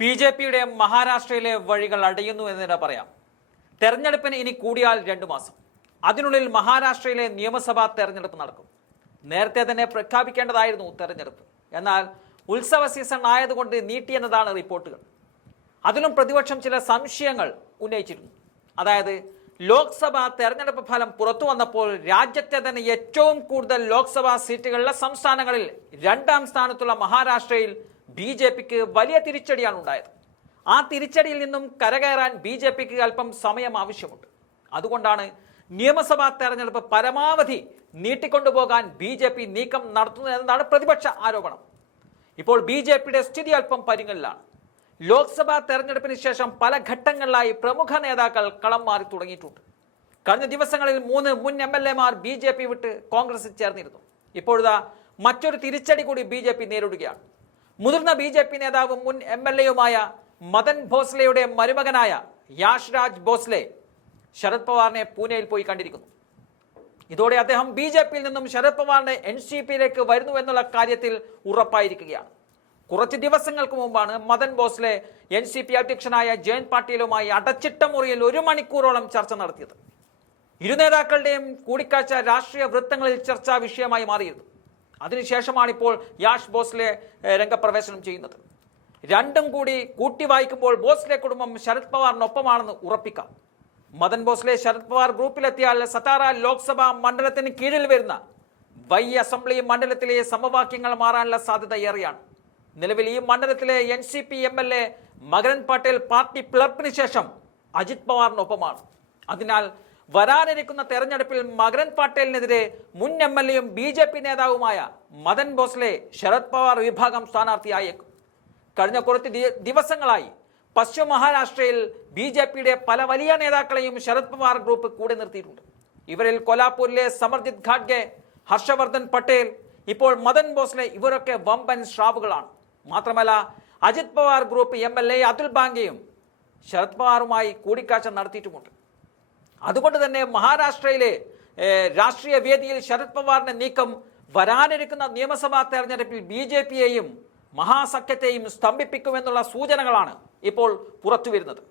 B J പിയുടെ മഹാരാഷ്ട്രയിലെ വഴികൾ അടയുന്നു എന്ന് തന്നെ പറയാം. തെരഞ്ഞെടുപ്പിന് ഇനി കൂടിയാൽ രണ്ടു മാസം. അതിനുള്ളിൽ മഹാരാഷ്ട്രയിലെ നിയമസഭാ തെരഞ്ഞെടുപ്പ് നടക്കും. നേരത്തെ തന്നെ പ്രഖ്യാപിക്കേണ്ടതായിരുന്നു തെരഞ്ഞെടുപ്പ്. എന്നാൽ ഉത്സവ സീസൺ ആയതുകൊണ്ട് നീട്ടിയെന്നതാണ് റിപ്പോർട്ടുകൾ. അതിലും പ്രതിപക്ഷം ചില സംശയങ്ങൾ ഉന്നയിച്ചിരുന്നു. അതായത് ലോക്സഭാ തെരഞ്ഞെടുപ്പ് ഫലം പുറത്തു വന്നപ്പോൾ രാജ്യത്തെ തന്നെ ഏറ്റവും കൂടുതൽ ലോക്സഭാ സീറ്റുകളുള്ള സംസ്ഥാനങ്ങളിൽ രണ്ടാം സ്ഥാനത്തുള്ള മഹാരാഷ്ട്രയിൽ ബി ജെ പിക്ക് വലിയ തിരിച്ചടിയാണ് ഉണ്ടായത്. ആ തിരിച്ചടിയിൽ നിന്നും കരകയറാൻ ബി ജെ പിക്ക് അല്പം സമയം ആവശ്യമുണ്ട്. അതുകൊണ്ടാണ് നിയമസഭാ തെരഞ്ഞെടുപ്പ് പരമാവധി നീട്ടിക്കൊണ്ടുപോകാൻ ബി ജെ പി നീക്കം നടത്തുന്നത് എന്നതാണ് പ്രതിപക്ഷ ആരോപണം. ഇപ്പോൾ ബി ജെ പിയുടെ സ്ഥിതി അല്പം പരിങ്ങലിലാണ് ലോക്സഭാ തെരഞ്ഞെടുപ്പിന് ശേഷം പല ഘട്ടങ്ങളിലായി പ്രമുഖ നേതാക്കൾ കളം മാറി തുടങ്ങിയിട്ടുണ്ട്. കഴിഞ്ഞ ദിവസങ്ങളിൽ മൂന്ന് മുൻ എം എൽ എമാർ ബി ജെ പി വിട്ട് കോൺഗ്രസിൽ ചേർന്നിരുന്നു. ഇപ്പോഴതാ മറ്റൊരു തിരിച്ചടി കൂടി ബി ജെ പി നേരിടുകയാണ്. മുതിർന്ന ബി ജെ പി നേതാവും മുൻ എം എൽ എയുമായ മദൻ ഭോസ്ലെയുടെ മരുമകനായ യാഷ്രാജ് ഭോസ്ലെ ശരത് പവാറിനെ പൂനെയിൽ പോയി കണ്ടിരിക്കുന്നു. ഇതോടെ അദ്ദേഹം ബി ജെ പിയിൽ നിന്നും ശരത് പവാറിനെ എൻ സി പിയിലേക്ക് വരുന്നു എന്നുള്ള കാര്യത്തിൽ ഉറപ്പായിരിക്കുകയാണ്. കുറച്ച് ദിവസങ്ങൾക്ക് മുമ്പാണ് Madan Bhosle N C P അധ്യക്ഷനായ ജയന്ത് പാട്ടീലുമായി അടച്ചിട്ട മുറിയിൽ ഒരു മണിക്കൂറോളം ചർച്ച നടത്തിയത്. ഇരു നേതാക്കളുടെയും കൂടിക്കാഴ്ച രാഷ്ട്രീയ വൃത്തങ്ങളിൽ ചർച്ചാ വിഷയമായി മാറിയിരുന്നു. അതിനുശേഷമാണ് ഇപ്പോൾ യാഷ് ബോസ്ലെ രംഗപ്രവേശനം ചെയ്യുന്നത്. രണ്ടും കൂടി കൂട്ടി വായിക്കുമ്പോൾ ബോസ്ലെ കുടുംബം ശരത് പവാറിനൊപ്പമാണെന്ന് ഉറപ്പിക്കാം. മദൻ ബോസ്ലെ ശരത് പവാർ ഗ്രൂപ്പിലെത്തിയാൽ സതാറ ലോക്സഭാ മണ്ഡലത്തിന് കീഴിൽ വരുന്ന വൈ അസംബ്ലി മണ്ഡലത്തിലെ സമവാക്യങ്ങൾ മാറാനുള്ള സാധ്യത ഏറെയാണ് നിലവിൽ ഈ മണ്ഡലത്തിലെ N C P M L A Makrand Patil party പിളർപ്പിന് ശേഷം അജിത് പവാറിനൊപ്പമാണ്. അതിനാൽ വരാനിരിക്കുന്ന തെരഞ്ഞെടുപ്പിൽ മകരൻ പട്ടേലിനെതിരെ മുൻ എം എൽ എയും ബി ജെ പി നേതാവുമായ മദൻ ബോസ്ലെ ശരത് പവാർ വിഭാഗം സ്ഥാനാർത്ഥിയായേക്കും. കഴിഞ്ഞ കുറച്ച് ദിവസങ്ങളായി പശ്ചിമ മഹാരാഷ്ട്രയിൽ ബി ജെ പിയുടെ പല വലിയ നേതാക്കളെയും ശരത് പവാർ ഗ്രൂപ്പ് കൂടെ നിർത്തിയിട്ടുണ്ട്. ഇവരിൽ കൊലാപൂരിലെ സമർജിത് ഖാഡ്ഗെ ഹർഷവർദ്ധൻ പട്ടേൽ ഇപ്പോൾ മദൻ ബോസ്ലെ ഇവരൊക്കെ വമ്പൻ ശ്രാവുകളാണ് മാത്രമല്ല Ajit Pawar group M L A Atul ബാങ്കയും Sharad പവാറുമായി കൂടിക്കാഴ്ച നടത്തിയിട്ടുമുണ്ട്. അതുകൊണ്ട് തന്നെ മഹാരാഷ്ട്രയിലെ രാഷ്ട്രീയ വേദിയിൽ ശരത് പവാറിന്റെ നീക്കം വരാനിരിക്കുന്ന നിയമസഭാ തെരഞ്ഞെടുപ്പിൽ ബി ജെ പിയെയും മഹാസഖ്യത്തെയും സ്തംഭിപ്പിക്കുമെന്നുള്ള സൂചനകളാണ് ഇപ്പോൾ പുറത്തുവരുന്നത്.